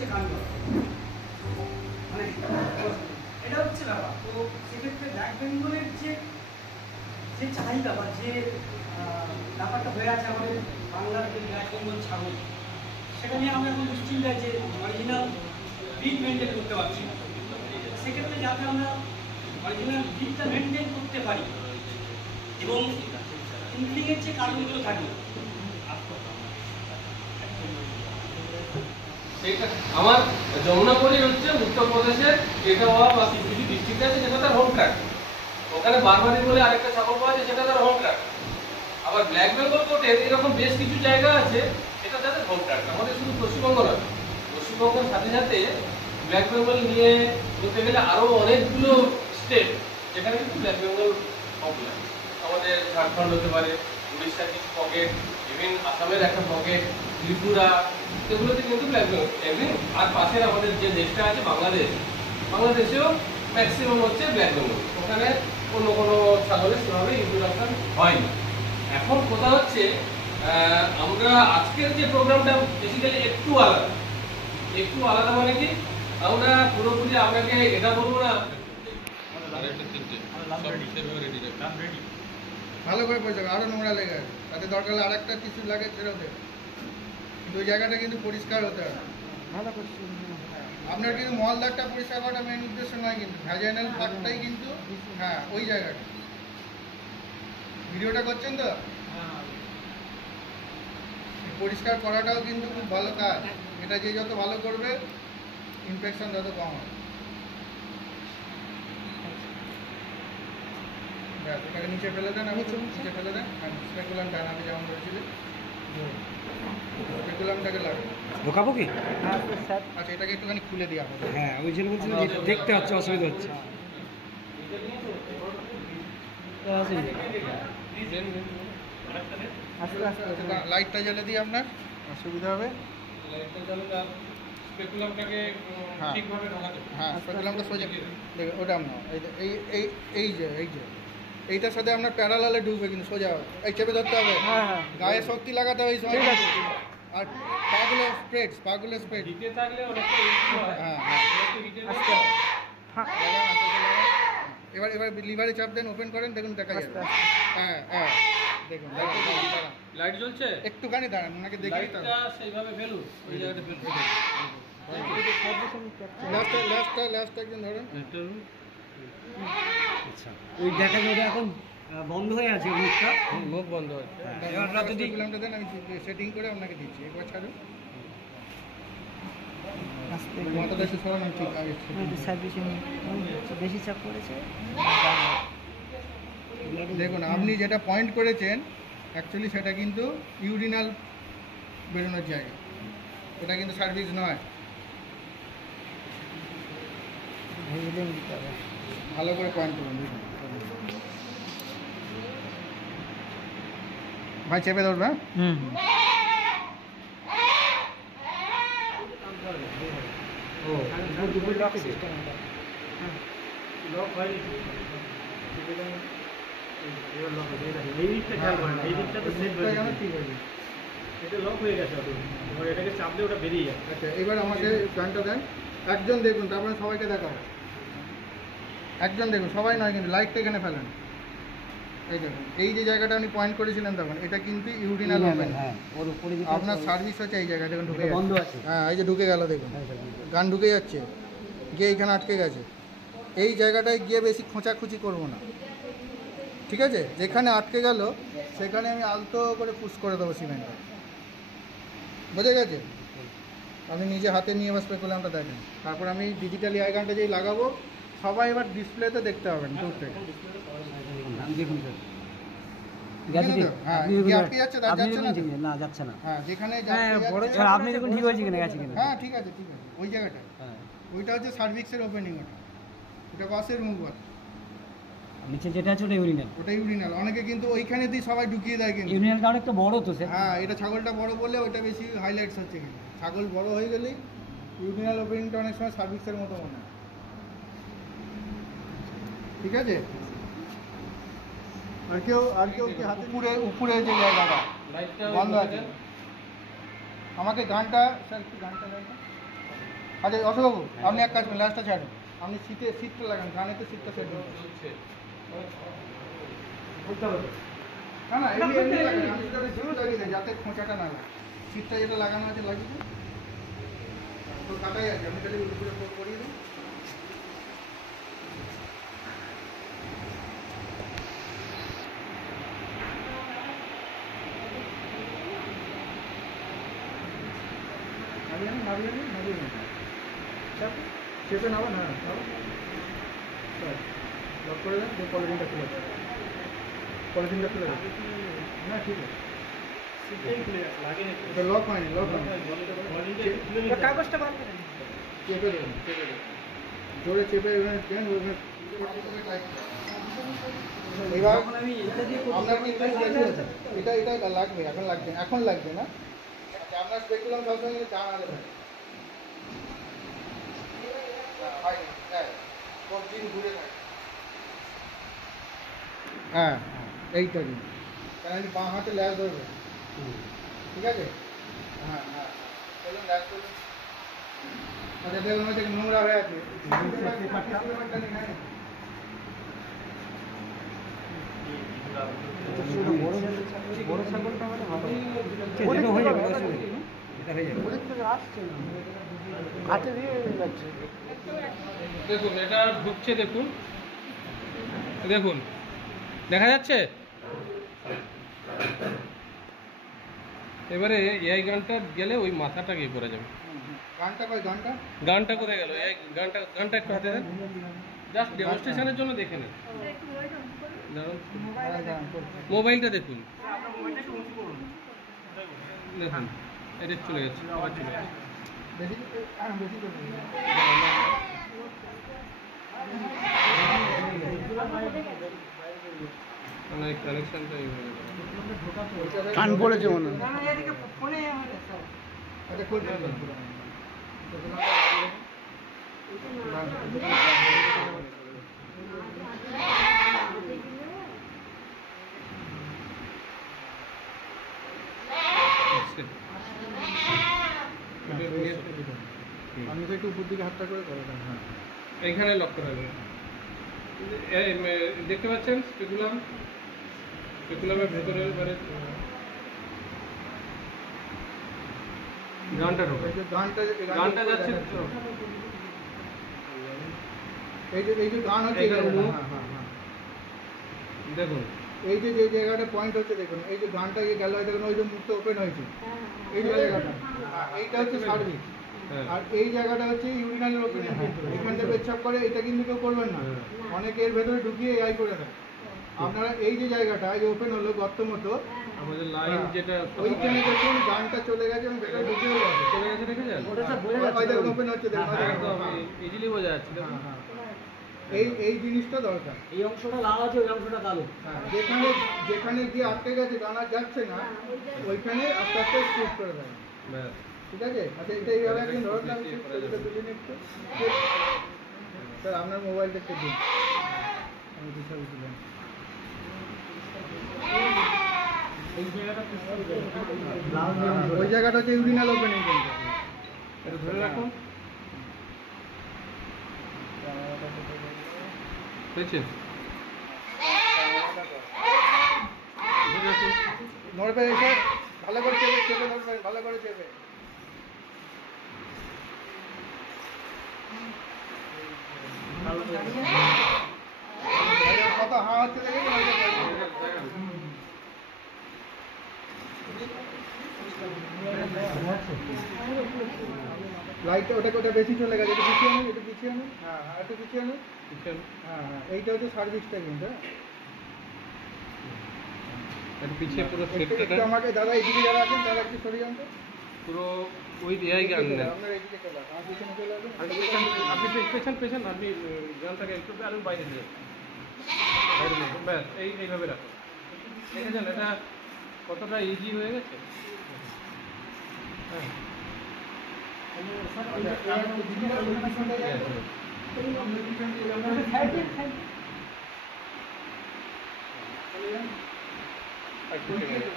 হচ্ছে গান গাওয়া, মানে এটা হচ্ছে ব্যাপার। তো সেক্ষেত্রে ব্ল্যাক বেঙ্গলের যে চাহিদা বা যে ব্যাপারটা হয়ে আছে আমাদের বাংলার যে ব্ল্যাক বেঙ্গল ছাগল, সেটা নিয়ে আমরা এখন দুশ্চিন্তায় যে অরিজিনাল ব্রিড মেনটেন করতে পারছি না। সেক্ষেত্রে যাতে আমরা অরিজিনাল ব্রিডটা মেনটেন করতে পারি এবং ইনফ্লিংয়ের যে কারণগুলো থাকে, আমার যমুনাপুরি হচ্ছে উত্তরপ্রদেশের এটাওয়া বা শিবগিরি ডিস্ট্রিক্টে আছে, যেটা তার হোম ট্র্যাক। ওখানে বারবারি বলে আরেকটা ছাগল পাওয়া যায়, সেটা তার হোম ট্র্যাক। আবার ব্ল্যাক বেঙ্গল কোর্টের এরকম বেশ কিছু জায়গা আছে সেটা তাদের হোম ট্র্যাক। আমাদের শুধু পশ্চিমবঙ্গ নয়, পশ্চিমবঙ্গের সাথে সাথে ব্ল্যাক বেঙ্গল নিয়ে বলতে গেলে আরও অনেকগুলো স্টেট যেখানে কিন্তু ব্ল্যাক বেঙ্গল পপুলার। আমাদের ঝাড়খণ্ড হতে পারে, উড়িষ্যার কিছু পকেট, ইভেন আসামের একটা পকেট, ত্রিপুরা, এগুলোতে কিন্তু ব্ল্যাক বেঙ্গল। আর পাশের আমাদের যে দেশটা আছে বাংলাদেশ, বাংলাদেশেও ম্যাক্সিমাম হচ্ছে ব্ল্যাক বেঙ্গল। ওখানে অন্য কোনো ছাগলের সেভাবে ইন্ট্রোডাকশন হয়নি। এখন কথা হচ্ছে আমরা আজকের যে প্রোগ্রামটা বেসিক্যালি একটু আলাদা মানে কি, আমরা পুরোপুরি আপনাকে এটা বলবো না। ভালো করে পড়ে যাবে, আরও নোংরা লেগে আছে, তাতে দরকার হলে আরেকটা কিছু লাগে ছেড়েও দেবে, কিন্তু ওই জায়গাটা কিন্তু পরিষ্কার হতে হবে। ভালো করছি আপনার কিন্তু মলদারটা পরিষ্কার করাটা মেন উদ্দেশ্য নয়, কিন্তু ভ্যাজাইনাল পার্টটাই কিন্তু হ্যাঁ ওই জায়গাটা। ভিডিওটা করছেন তো, পরিষ্কার করাটাও কিন্তু খুব ভালো কাজ। এটা যে যত ভালো করবে ইনফেকশন তত কম হবে। এটাকে নিচে ফেলে দেন, আমি নিচে ফেলে দেন। স্পেকুলাম ডান, আমি যেমন বলেছিলেন স্পেকুলামটাকে লাগে ঢোকাবো কি? আচ্ছা, এটাকে একটুখানি খুলে দেওয়া হবে। হ্যাঁ, ওই জন্য বলছিলাম দেখতে হচ্ছে, অসুবিধা হচ্ছে। লাইটটা জ্বালে দিই, আপনার অসুবিধা হবে। হ্যাঁ, স্পেকুলামটা সোজা দেখুন, ওটা না, এইটার সাথে আপনার প্যারালালে ঢুকবে, কিন্তু সোজা এই চেপে ধরতে হবে, গায়ে শক্তি লাগাতে হবে এই সময়। আর পাগুলো স্প্রেড দিতে থাকলে এবার লিভারে চাপ দেন, ওপেন করেন, দেখুন দেখা যাবে। হ্যাঁ দেখুন, লাইট জ্বলছে, একটুখানি দাঁড়ান, ওনাকে দেখে সেইভাবে ফেলুন, ওই জায়গাটা ফেলুন। লাস্টটা একজন ধরুন। আচ্ছা, ওই দেখা যাবে এখন বন্ধ হয়ে আছে, মুখ বন্ধ হচ্ছে। এবার যদি দেন, আমি সেটিং করে আপনাকে দিচ্ছি। একবার ছাড়ুন, মাথাটা একটু সরানো, ঠিক আগে বেশি চাপ পড়েছে। দেখুন, আপনি যেটা পয়েন্ট করেছেন অ্যাকচুয়ালি সেটা কিন্তু ইউরিনাল বেরোনোর জায়গা, ওটা কিন্তু সার্ভিস নয়। ভালো করে পয়েন্ট করুন ভাই, চেপে ধরবে। আচ্ছা, এবার আমাকে গানটা দেন, একজন দেখুন, তারপরে সবাইকে দেখাবো। একজন দেখুন, সবাই নয় কিন্তু, লাইটটা এখানে ফেলেন। এই দেখুন, এই যে জায়গাটা আপনি পয়েন্ট করেছিলেন তখন, এটা কিন্তু ইউরিনাল ওপেন। আপনার সার্ভিস হচ্ছে এই জায়গায়, দেখুন ঢুকে বন্ধ আছে। হ্যাঁ, এই যে ঢুকে গেল, দেখুন গান ঢুকে যাচ্ছে, গিয়ে এইখানে আটকে গেছে। এই জায়গাটায় গিয়ে বেশি খোঁচাখুচি করবো না, ঠিক আছে? যেখানে আটকে গেল সেখানে আমি আলতো করে পুশ করে দেবো সিমেন্টটা, বুঝে গেছে? আমি নিজে হাতে নিয়ে এবার স্পেকুলামটা দেখেন, তারপর আমি ডিজিটালি আই গানটা যেই লাগাবো, সবাই এবার ডিসপ্লেতে দেখতে পাবেন দূর থেকে। দেখুন স্যার, আটকে যাচ্ছে না, যাচ্ছে না। হ্যাঁ, যেখানে আপনি দেখুন ঠিক হয়েছে কিনা, গেছে কিনা। হ্যাঁ, ঠিক আছে, ওই জায়গাটা, ওইটা হচ্ছে সার্ভিক্সের ওপেনিং, ওটা বাসের রিমুভার। নিচে যেটা আছে ওটা ইউরিনাল। ওটা ইউরিনাল, অনেকে কিন্তু ওইখানে দিয়ে সবাই ঢুকিয়ে দেয়, কিন্তু ইউরিনালটা অনেকটা বড় তো স্যার। হ্যাঁ, এটা ছাগলটা বড় বলে ওইটা বেশি হাইলাইটস হচ্ছে, কিন্তু ছাগল বড় হয়ে গেলেই ইউরিনাল ওপেনিংটা অনেক সময় সার্ভিক্সের মতো মনে হয়, ঠিক আছে? আর কেউ কি হাতে উপরে যে জায়গাটা বন্ধ আছে, আমাকে গানটা স্যার একটু গানটা দেন। আচ্ছা অশোকবাবু আপনি এক কাজ করুন, লাস্টটা ছাড়ুন, আপনি সিটটা লাগান, কানেতে সিটটা সেট করুন। না না এমনি এমনি লাগান, আমি সেটা জোর লাগিয়ে দেয় যাতে খোঁচাটা না লাগে। সিটটা যেটা লাগানো আছে লাগিয়ে দিন, তো কাটাই আছে, আপনি খালি উপরে করিয়ে দিন। নামিয়ে নিন চেপে নামান, হ্যাঁ লক করে দেন, যে পলিথিনটা খুলে দেন, পলিথিনটা খুলে দেন। না ঠিক আছে, এটা লক হয়নি, লক হয়নি, কাগজটা বার করে নিন। চেপে দেবেন, চেপে দেবেন, জোরে চেপে দেবেন, ওইখানে এবার যখন আমি এটা দিয়ে করব, আপনার কি এটা এটা লাগবে, এখন লাগবে, এখন লাগবে না। আচ্ছা, আপনার স্পেকুলাম সবসময় কিন্তু জানা যাবে না। হয়নি, হ্যাঁ সব দিন ঘুরে থাকে। হ্যাঁ হ্যাঁ এইটা দিন, কারণ বাঁ হাতে ল্যাস ধরবে, ঠিক আছে? হ্যাঁ হ্যাঁ চলুন ল্যাস করুন। আচ্ছা দেখুন হচ্ছে নোংরা হয়ে আছে, বড় ছাগলটা মানে ভালো হয়ে যাবে, এটা হয়ে যাবে। ওদের থেকে আসছে না, হাতে দিয়ে যাচ্ছে। দেখুন এটা ঢুকছে, দেখুন দেখুন দেখা যাচ্ছে। এবারে এই গানটা গেলে ওই মাথাটা গিয়ে পড়ে যাবে। গানটা কই, গানটা গানটা করে গেল, এই গানটা একটু হাতে দেন, জাস্ট ডেমনস্ট্রেশনের জন্য দেখে নেন। দাঁড়ান, মোবাইলটা দেখুন, আপনার মোবাইলটা একটু উঁচু করুন। দেখুন এটা চলে যাচ্ছে, আবার চলে যাচ্ছে। বেশি বেশি করে দিন। মানে এই কানেকশনটা এইভাবে যাবে। কান পড়েছে মনে হয়। না না এদিকে ফোনে আমাদের স্যার। আচ্ছা খুলতে হবে। আচ্ছা। আমি তো একটু উপর দিকে হাতটা করে করো, হ্যাঁ এইখানে লক করা যাবে। দেখতে পাচ্ছেন স্পেকুলামের ভেতরে এবারে গানটা ঢোকে, এই যে গানটা যাচ্ছে তো। এই যে গান হচ্ছে, এইটা হ্যাঁ মুখ। হ্যাঁ হ্যাঁ দেখুন এই যে যে জায়গাটা পয়েন্ট হচ্ছে দেখুন, এই যে গানটা গিয়ে গেল, দেখুন ওই যে মুখটা ওপেন হয়েছে, এই যে জায়গাটা, এইটা হচ্ছে সার্ভিস। হ্যাঁ আর এই জায়গাটা হচ্ছে ইউরিনাল ওপেনিং, এখান থেকে পেচ্ছাপ করে, এটা কিন্তু কেউ করবেন না, অনেকে এর ভেতরে ঢুকিয়ে এআই করে দেয়। আপনারা এই যে জায়গাটা এই ওপেন হলো গর্ত মতো, আমাদের লাইন যেটা ওইখানে দেখুন গানটা চলে গেছে এবং ভেতরে ঢুকেও গেছে, চলে গেছে, দেখে যান ওটা স্যার বোঝা যাচ্ছে। ওপেন হচ্ছে দেখুন, একদম ইজিলি বোঝা যাচ্ছে। দেখুন হ্যাঁ, হ্যাঁ। এই জিনিসটা দরকার। এই অংশটা লাল আছে, ওই অংশটা কালো। হ্যাঁ, যেখানে যেখানে গিয়ে আটকে গেছে, গানা যাচ্ছে না, ওইখানে আস্তে আস্তে স্কুপ করে দেয়, ব্যাস। ঠিক আছে? আচ্ছা এটা এইভাবে একদিন ধরলাম, এটা তুলে নিচ্ছে। স্যার আপনার মোবাইলটা একটু দিন, আমি দু ছবি তুললাম। এই জায়গাটা ওই জায়গাটা হচ্ছে ইউরিনাল ওপেনিং কিন্তু। এটা ধরে রাখুন, পেয়েছেন? ধরে রাখুন। নড়বে এসে ভালো করে চেপে চেপে নড়বে, ভালো করে চেপে। কত হা হচ্ছে দেখেছেন? লাইটটা ওটা ওটা বেশি চলে গেছে, একটু পিছিয়ে আনুন, একটু পিছিয়ে আনুন, হ্যাঁ হ্যাঁ একটু পিছিয়ে আনুন, পিছন, হ্যাঁ হ্যাঁ এইটা হচ্ছে সার্ভিসটা কিন্তু, হ্যাঁ একটু পিছিয়ে পুরো একটু সেটটা একটু আমাকে দাদা এইদিকে যারা আছেন তারা একটু সরিয়ে আনতে। পুরো ওই এআই গান নেন। আপনার এইদিকে চলে আসুন, আমার পিছনে চলে আসুন। আপনি পেছন, আপনি গানটাকে একটু আরো বাইরে দিয়ে ব্যাস এইভাবে রাখুন। দেখেছেন এটা কতটা ইজি হয়ে গেছে? হ্যাঁ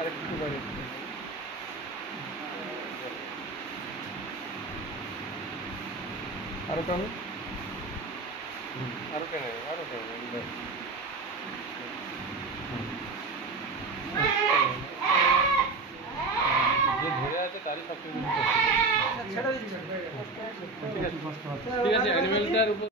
আরেকটু বাইরে। আরো টানো, আরো টেনে, আরো টেনে। যে ধরে আছে তারই সবচেয়ে বেশি কষ্ট। সেটা দিচ্ছি ঠিক আছে, অ্যানিমেলটার উপর